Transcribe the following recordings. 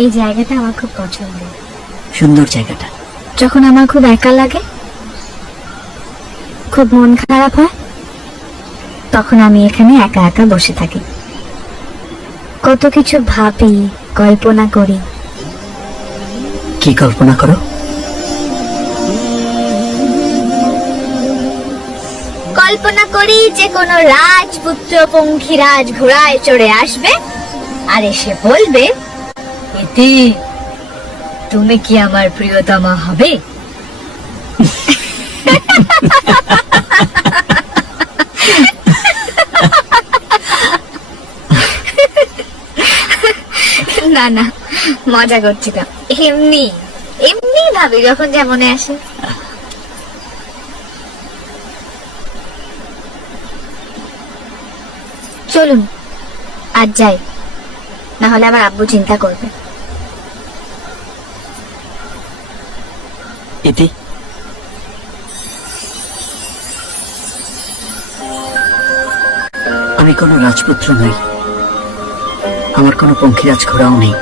এই জায়গাটা আমার খুব পছন্দের। সুন্দর জায়গাটা। যখন আমার খুব একা লাগে, খুব মন খারাপ হয়, তখন আমি এখানে একা একা বসে থাকি, কত কিছু ভাবি, কল্পনা করি। কি কল্পনা করো? কল্পনা করি যে কোনো রাজপুত্র পঙ্খিরাজ ঘোড়ায় চড়ে আসবে আর এসে বলবে, ইতি, তুমি কি আমার প্রিয়তমা হবে? না না, মজা করছিলাম। এমনি এমনি ভাবি যখন যেমনে আসে। চলুন আজ যাই, না হলে আবার আব্বু চিন্তা করবে। ইতি, আমি কোনো রাজপুত্র নই, আমার কোনো পঙ্খিরাজ ঘোড়াও নেই।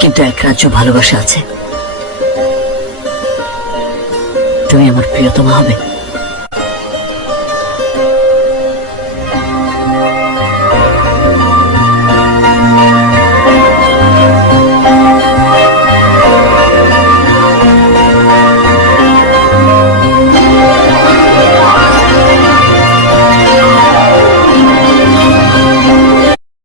কিন্তু এক রাজ্য ভালোবাসা আছে। তুমি আমার প্রিয়তমা হবে।